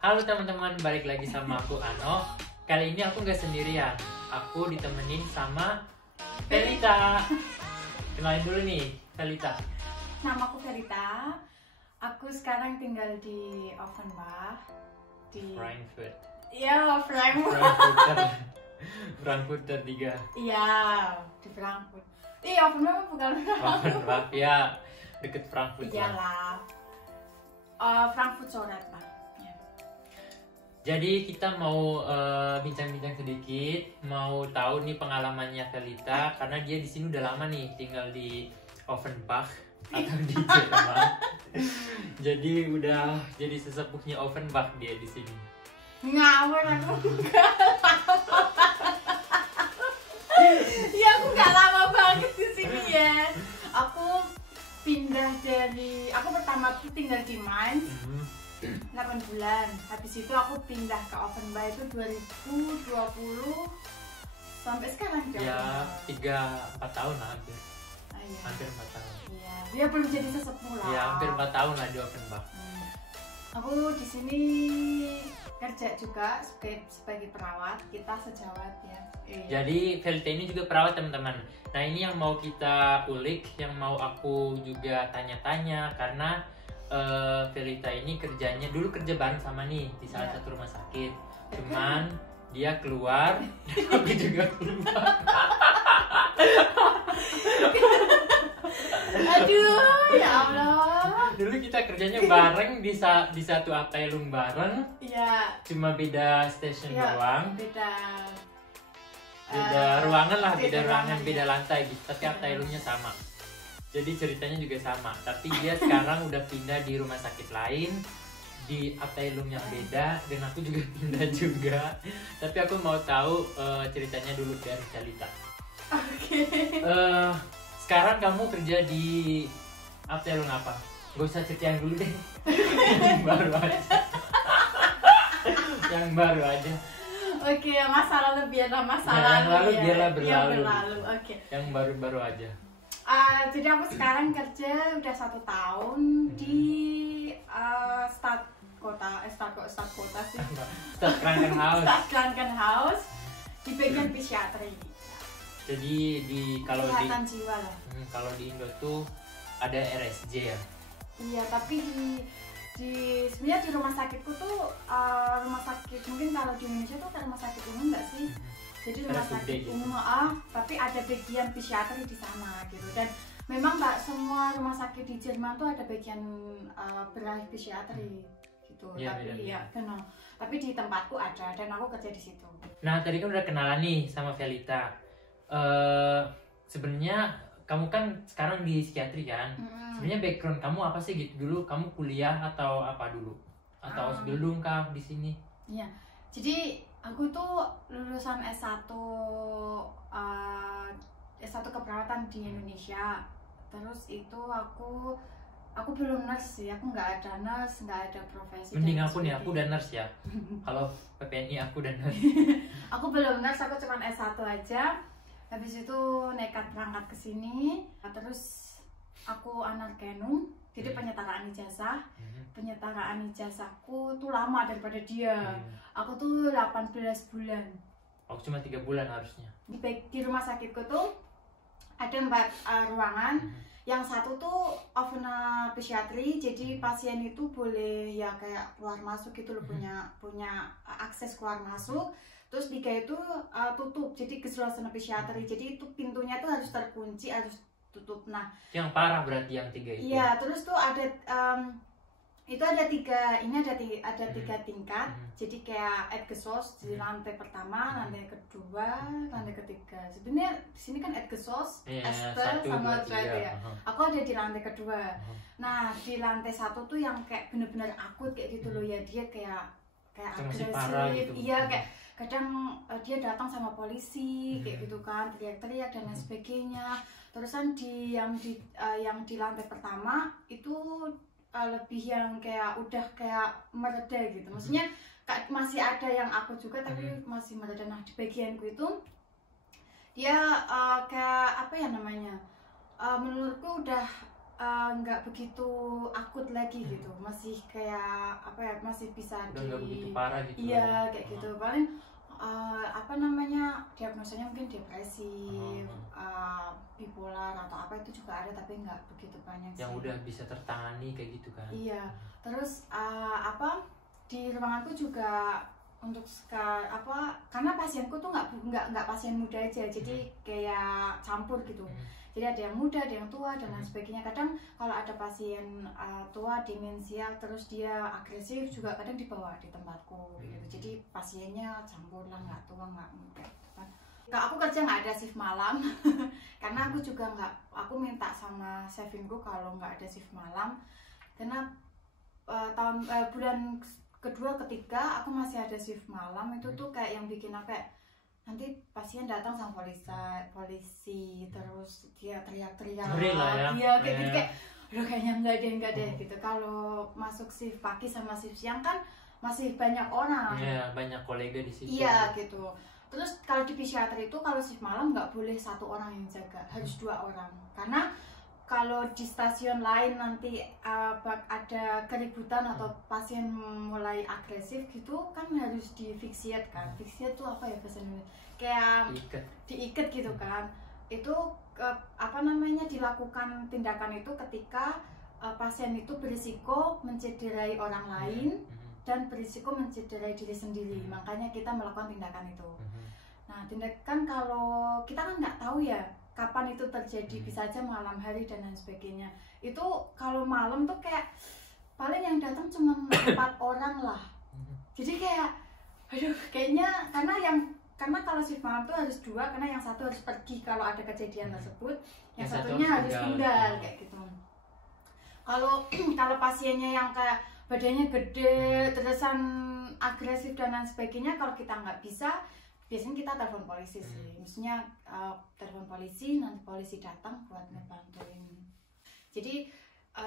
Halo teman-teman, balik lagi sama aku Ano. Kali ini aku nggak sendirian. Aku ditemenin sama Felita. Kenalin dulu nih, Felita. Namaku Felita. Aku sekarang tinggal di Offenbach di Frankfurt. Iya, Frankfurt. Frankfurt 3. Iya, di Frankfurt. Iya, Offenbach bukan Frankfurt. Offenbach ya, deket Frankfurt lah. Iyalah. Frankfurt Soret lah. Ya. Jadi kita mau bincang-bincang sedikit, mau tahu nih pengalamannya Felita karena dia di sini udah lama nih tinggal di Offenbach atau di Jerman. Jadi udah jadi sesepuhnya Offenbach dia di sini. Ngawur aku enggak. Ya aku nggak lama banget di sini ya. Aku pertama tuh tinggal di Mainz 8 bulan. Habis itu aku pindah ke Offenbach itu 2020 sampai sekarang Ya 3-4 tahun lah hampir. Iya. Hampir 4 tahun. Iya, dia belum jadi sesepuh lah. Ya hampir 4 tahun lah di Offenbach. Aku di sini kerja juga sebagai perawat, kita sejawat ya. Iya. Jadi Felita ini juga perawat teman-teman. Nah ini yang mau kita ulik, yang mau aku juga tanya-tanya karena Felita ini kerjanya dulu kerja bareng sama nih di salah satu rumah sakit. Cuman dia keluar, aku juga keluar. Aduh, ya Allah. Dulu kita kerjanya bareng di satu Abteilung bareng. Iya. Cuma beda station doang. Beda ruangan lah, beda ruangan, beda lantai gitu. Tapi Abteilungnya sama. Jadi ceritanya juga sama. Tapi dia sekarang udah pindah di rumah sakit lain, di Abteilung yang beda, dan aku juga pindah juga. Tapi aku mau tahu ceritanya dulu dari Felita. Oke. Sekarang kamu kerja di Abteilung apa? Gak usah ceritain dulu deh. Yang baru aja. Yang baru aja. Oke, masa lalu biarlah masa lalu. Yang lalu ya. biarlah berlalu. Iya, berlalu. Oke. Yang baru-baru aja. Jadi aku sekarang kerja udah 1 tahun di Stad kota sih. Stad Krankenhaus. Stad Krankenhaus di bagian psikiatri. Jadi kesehatan jiwa lah. Kalau di Indo tuh ada RSJ ya. Iya, tapi sebenarnya di rumah sakitku tuh rumah sakit, mungkin kalau di Indonesia tuh rumah sakit umum nggak sih? Jadi rumah sakit umum tapi ada bagian psikiatri di sana gitu. Dan memang nggak semua rumah sakit di Jerman tuh ada bagian beralih psikiatri gitu. Ya, tapi ya benar. Tapi di tempatku ada dan aku kerja di situ. Nah tadi kan udah kenalan nih sama Felita. Sebenarnya kamu kan sekarang di psikiatri kan? Sebenarnya background kamu apa sih gitu dulu? Kamu kuliah atau apa dulu? Atau sebelum kah di sini? Iya. Jadi aku tuh lulusan S1 keperawatan di Indonesia. Terus itu aku belum nurse sih, aku nggak ada nurse, nggak ada profesi. Mending aku nih, aku udah nurse ya. Kalau PPNI aku udah nurse. Aku belum nurse, aku cuma S1 aja. Habis itu nekat berangkat ke sini. Terus aku anerkenum, jadi penyetaraan ijazah. Penyetaraan ijazahku tuh lama daripada dia. Aku tuh 18 bulan. Aku cuma 3 bulan harusnya. Di rumah sakitku tuh ada 4 ruangan. Yang satu tuh Offena psikiatri, jadi pasien itu boleh ya kayak keluar masuk gitu loh, punya akses keluar masuk. Terus 3 itu tutup, jadi keseluruhan psikiatri, jadi itu pintunya tuh harus terkunci, harus tutup. Nah, yang parah berarti yang 3 itu. Iya, terus tuh ada itu ada 3, ini ada 3 tingkat. Jadi kayak Erdgeschoss di lantai pertama, lantai kedua, lantai ketiga. Sebenarnya di sini kan Erdgeschoss, Erste sama Zweite ya. Aku ada di lantai kedua. Nah, di lantai 1 tuh yang kayak bener-bener akut kayak gitu loh ya, dia kayak agresif. Gitu. Iya, kayak kadang dia datang sama polisi kayak gitu kan, teriak-teriak dan lain sebagainya. Terusan yang di lantai pertama itu lebih yang kayak udah kayak mereda gitu, maksudnya masih ada yang aku juga tapi masih mereda. Nah di bagianku itu dia kayak apa ya namanya, menurutku udah nggak begitu akut lagi gitu, masih kayak apa ya, masih bisa udah nggak begitu parah gitu. Iya kayak gitu, paling apa namanya, diagnosanya mungkin depresi, bipolar atau apa itu juga ada, tapi nggak begitu banyak yang sih. udah bisa tertangani kayak gitu kan. Iya, terus apa di ruanganku juga untuk karena pasienku tuh nggak pasien muda aja, jadi kayak campur gitu. Jadi ada yang muda, ada yang tua dan lain sebagainya. Kadang kalau ada pasien tua demensial terus dia agresif juga kadang dibawa di tempatku gitu. Jadi pasiennya campur lah, nggak tua nggak muda gitu kan. Kalau aku kerja nggak ada shift malam karena aku juga aku minta sama savingku kalau nggak ada shift malam, karena bulan kedua ketiga aku masih ada shift malam itu tuh kayak yang bikin apa ya, nanti pasien datang sama polisi terus dia teriak-teriak, dia kayak gitu, kayak aduh kayaknya enggak deh gitu. Kalau masuk shift pagi sama shift siang kan masih banyak orang, banyak kolega di situ. Iya gitu. Terus kalau di psikiater itu kalau shift malam nggak boleh 1 orang yang jaga, harus 2 orang, karena kalau di stasiun lain nanti ada keributan atau pasien mulai agresif gitu kan harus di-fixiate kan. Fixiate tuh apa ya bahasa Indonesia? Kayak diikat gitu kan. Itu apa namanya, dilakukan tindakan itu ketika pasien itu berisiko mencederai orang lain dan berisiko mencederai diri sendiri. Makanya kita melakukan tindakan itu. Nah, tindakan kalau kita kan nggak tahu ya kapan itu terjadi, bisa aja malam hari dan lain sebagainya. Itu kalau malam tuh kayak paling yang datang cuma 4 orang lah. Jadi kayak aduh kayaknya karena kalau shift malam tuh harus 2, karena yang satu harus pergi kalau ada kejadian tersebut, yang satunya harus tinggal kayak gitu. Kalau pasiennya yang kayak badannya gede, terusan agresif dan lain sebagainya, kalau kita nggak bisa, biasanya kita telepon polisi sih. Maksudnya telepon polisi, nanti polisi datang buat ngebantuin. Jadi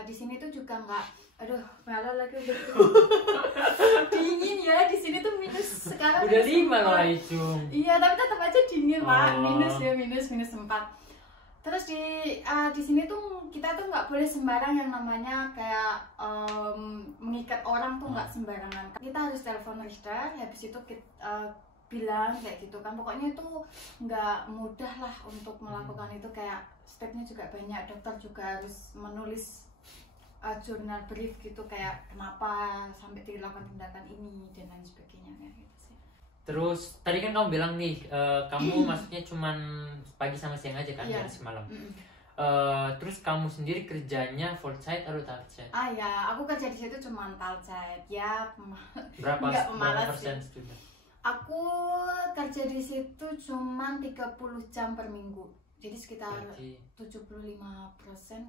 di sini tuh juga nggak, aduh malah lagi dingin ya, di sini tuh minus sekarang. Udah 5 loh itu. Iya, tapi tetap aja dingin Pak, minus 4. Terus di sini tuh kita tuh nggak boleh sembarang yang namanya kayak mengikat orang tuh nggak sembarangan. Kita harus telepon Richter, habis itu kita bilang kayak gitu kan. Pokoknya itu nggak mudah lah untuk melakukan itu, kayak stepnya juga banyak. Dokter juga harus menulis jurnal brief gitu, kayak kenapa sampai dilakukan tindakan ini dan lain sebagainya kayak gitu sih. Terus tadi kan kamu bilang nih kamu maksudnya cuman pagi sama siang aja kan, dari semalam. Terus kamu sendiri kerjanya full site atau third site? Ya, aku kerja di situ cuma third site ya. Berapa persen student? Aku kerja di situ cuma 30 jam per minggu, jadi sekitar 75%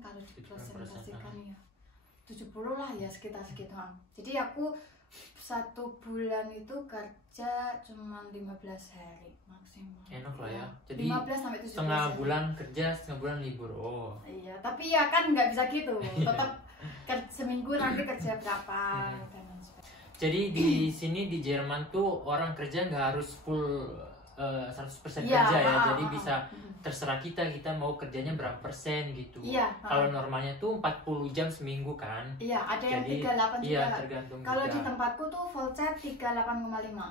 kalau dipresentasikan ya 70 lah ya, sekitar. Jadi aku 1 bulan itu kerja cuma 15 hari maksimal. Enak lah ya. Jadi 15 sampai 17 setengah bulan kerja, setengah bulan libur. Iya, tapi ya kan nggak bisa gitu. Tetap seminggu nanti kerja berapa dan jadi di sini di Jerman tuh orang kerja nggak harus full 100% kerja ya. Jadi bisa terserah kita mau kerjanya berapa persen gitu. Kalau normalnya tuh 40 jam seminggu kan. Iya, ada yang 38 juga. Iya, tergantung. Kalau di tempatku tuh full set 38,5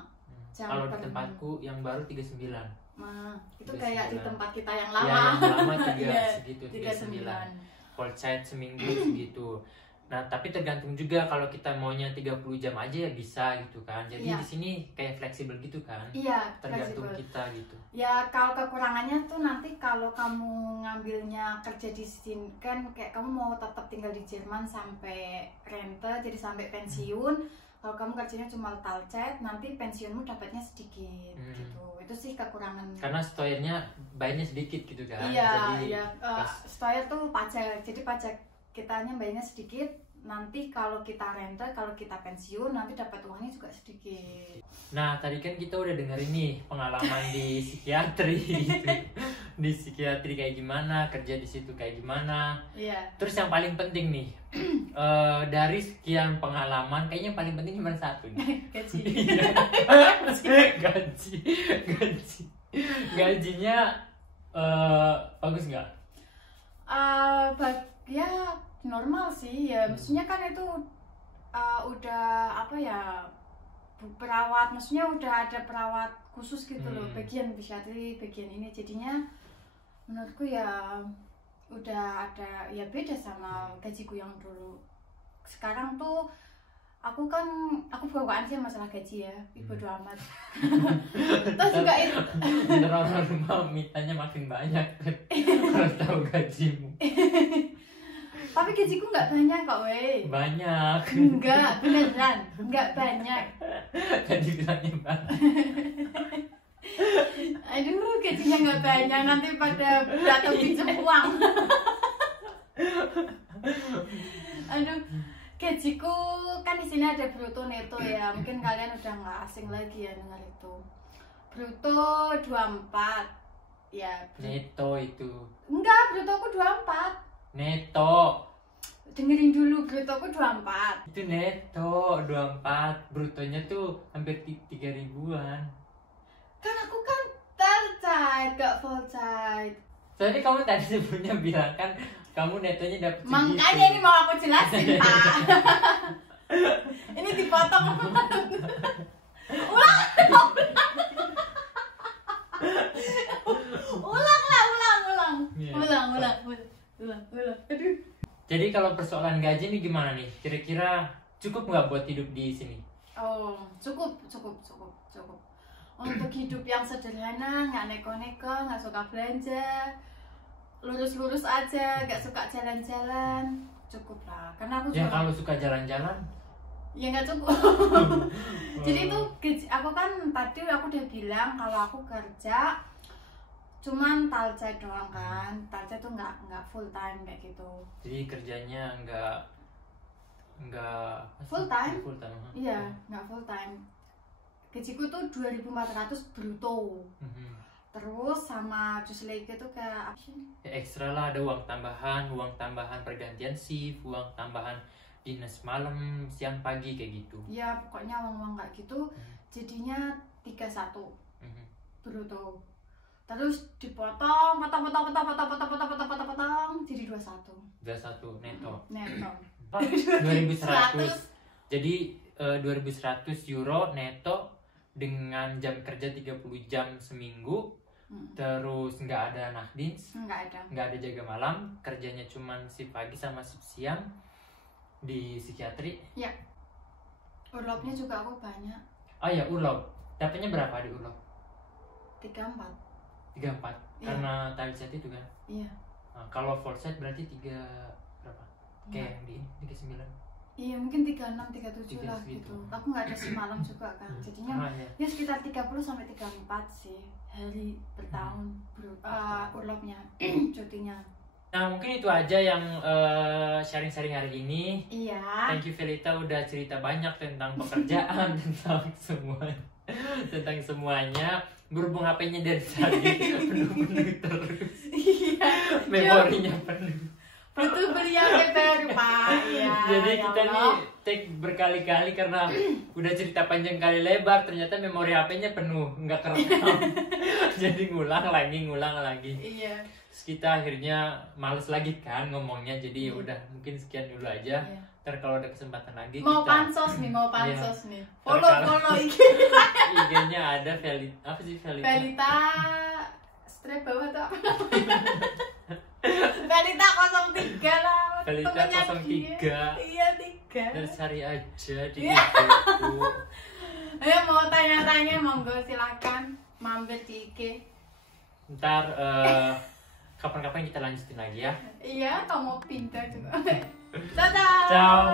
jam. Kalau di tempatku yang baru 39. Nah, itu kayak di tempat kita yang lama. Ya, yang lama 3 segitu, 39. Full set seminggu segitu. Nah, tapi tergantung juga, kalau kita maunya 30 jam aja ya bisa gitu kan. Jadi di sini kayak fleksibel gitu kan. Iya, tergantung kita gitu. Ya, kalau kekurangannya tuh nanti kalau kamu ngambilnya kerja di sini kan kayak kamu mau tetap tinggal di Jerman sampai rente, jadi sampai pensiun. Kalau kamu kerjanya cuma talcet, nanti pensiunmu dapatnya sedikit gitu. Itu sih kekurangan. Karena stoyernya bayarnya sedikit gitu kan. Iya, stoyer tuh pajak. Jadi pajak kitanya bayarnya sedikit, nanti kalau kita rente, kalau kita pensiun nanti dapat uangnya juga sedikit. Nah, tadi kan kita udah dengerin nih pengalaman di psikiatri gitu. Di psikiatri kayak gimana, kerja di situ kayak gimana. Iya. Terus yang paling penting nih, dari sekian pengalaman kayaknya yang paling penting cuma satu nih. Gajinya bagus nggak? Ya normal sih ya, maksudnya kan itu udah apa ya, perawat, maksudnya udah ada perawat khusus gitu loh, bagian psikiatri, bagian ini, jadinya menurutku ya udah ada ya, beda sama gajiku yang dulu. Sekarang tuh aku bawaan sih masalah gaji ya, bodo amat. Terus juga itu orang rumah mintanya makin banyak kalau tahu gajimu. Tapi gajiku nggak banyak kok, weh. Banyak. Enggak, beneran, nggak banyak. Tadi bilangnya banyak. Aduh, gajinya nggak banyak, nanti pada datang pinjam uang. Aduh, gajiku kan di sini ada bruto neto ya, mungkin kalian udah nggak asing lagi ya dengar itu. Bruto 24 ya. Neto itu. Enggak, brutoku 24. Neto. Dengerin dulu, brutoku 24. Itu neto 24, brutonya tuh hampir 3.000-an. Kan aku kan third gak full side. Soalnya kamu tadi sebelumnya bilang kan kamu netonya dapat segitu. Makanya ini mau aku jelasin, Pak. Ini dipotong. Ulang. Aduh. Jadi kalau persoalan gaji ini gimana nih? Kira-kira cukup nggak buat hidup di sini? Oh, cukup. Untuk hidup yang sederhana, nggak neko-neko, nggak suka belanja, lurus-lurus aja, nggak suka jalan-jalan, cukup lah. Karena aku Ya juga kalau suka jalan-jalan ya nggak cukup. Jadi itu aku kan tadi aku udah bilang kalau aku kerja cuman talca doang kan, talca tuh nggak full time kayak gitu. Jadi kerjanya nggak Full time? Full time. Iya, nggak full time. Gajiku tuh 2.400 bruto. Terus sama jus lagi tuh kayak apa sih? Ya, ekstra lah, ada uang tambahan pergantian shift, uang tambahan dinas malam, siang, pagi kayak gitu. Ya pokoknya uang-uang kayak gitu. Jadinya 31 bruto. Terus dipotong, jadi 21 neto. Neto. 2.100. Jadi 2.100 euro neto dengan jam kerja 30 jam seminggu. Terus nggak ada nahdins, nggak ada jaga malam, kerjanya cuman shift pagi sama shift siang di psikiatri. Ya. Urlopnya juga aku banyak. Oh ya, urlop. Dapatnya berapa di urlop? 34. Iya. Karena tali set itu kan? Iya. Nah, kalau full set berarti berapa? Kayak yang di 39. Iya, mungkin 36, 37 lah gitu. gitu. Aku nggak ada semalam juga kan. Jadinya ya sekitar 30 sampai 34 sih hari per tahun urlopnya, cutinya. Nah, mungkin itu aja yang sharing-sharing hari ini. Iya. Thank you Felita udah cerita banyak tentang pekerjaan, tentang semuanya. Berhubung HP-nya dari tadi penuh terus. Iya. Memorinya penuh. Butuh beli HP baru, Pak. Ya, Jadi ya kita Allah. nih take berkali-kali karena udah cerita panjang kali lebar, ternyata memori HP-nya penuh, nggak kerekam. Jadi ngulang lagi. Iya. Terus kita akhirnya males lagi kan ngomongnya, jadi ya udah mungkin sekian dulu aja. Iya. Ntar kalau ada kesempatan lagi Mau kita pansos nih. Iya. Follow IG. IG-nya ada Felita. Felita strap bawah tuh apa namanya? Felita 03 lah. Felita Temennya 03. dia. Iya, 3. Terus cari aja di Iya. IG-ku. Ayo mau tanya-tanya monggo silakan mampir di IG. Ntar kapan-kapan kita lanjutin lagi ya. Iya, kamu pintar juga. Dadah. Ciao.